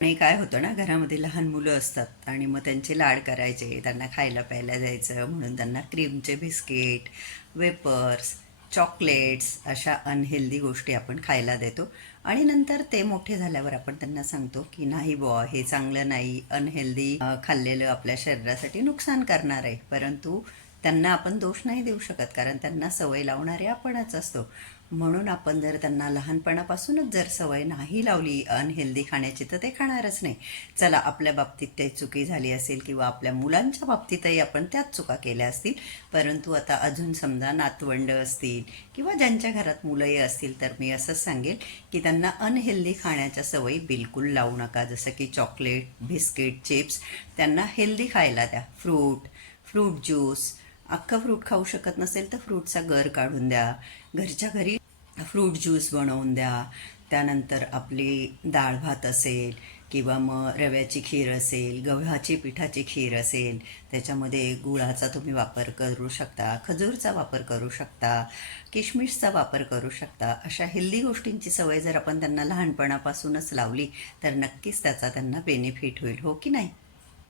आणि काय होतं ना, घरामध्ये लहान मुलं असतात आणि मग त्यांचे लाड करायचे, त्यांना खायला प्यायला द्यायचं म्हणून त्यांना क्रीमचे बिस्किट, वेपर्स, चॉकलेट्स अशा अनहेल्दी गोष्टी आपण खायला देतो. आणि नंतर ते मोठे झाल्यावर आपण त्यांना सांगतो की नाही बुवा, हे चांगलं नाही, अनहेल्दी खाल्लेलं आपल्या शरीरासाठी नुकसान करणार आहे. परंतु त्यांना आपण दोष नाही देऊ शकत, कारण त्यांना सवय लावणारे आपणच असतो. म्हणून आपण जर त्यांना लहानपणापासूनच जर सवय नाही लावली अनहेल्दी खाण्याची, तर ते खाणारच नाही. चला, आपल्या बाबतीत ते चुकी झाली असेल किंवा आपल्या मुलांच्या बाबतीतही आपण त्याच चुका केल्या असतील. परंतु आता अजून समजा नातवंड असतील किंवा ज्यांच्या घरात मुलंही असतील, तर मी असंच सांगेल की त्यांना अनहेल्दी खाण्याच्या सवयी बिलकुल लावू नका. जसं की चॉकलेट, बिस्किट, चिप्स. त्यांना हेल्दी खायला द्या. Fruit juice. अख्खं फ्रूट खाऊ शकत नसेल तर फ्रूटचा गर काढून द्या. घरच्या घरी फ्रूट ज्यूस बनवून द्या. त्यानंतर आपली डाळ भात असेल किंवा मग रव्याची खीर असेल, गव्हाची पिठाची खीर असेल, त्याच्यामध्ये गुळाचा तुम्ही वापर करू शकता, खजूरचा वापर करू शकता, किशमिशचा वापर करू शकता. अशा हेल्दी गोष्टींची सवय जर आपण त्यांना लहानपणापासूनच लावली, तर नक्कीच त्याचा त्यांना बेनिफिट होईल. हो की नाही?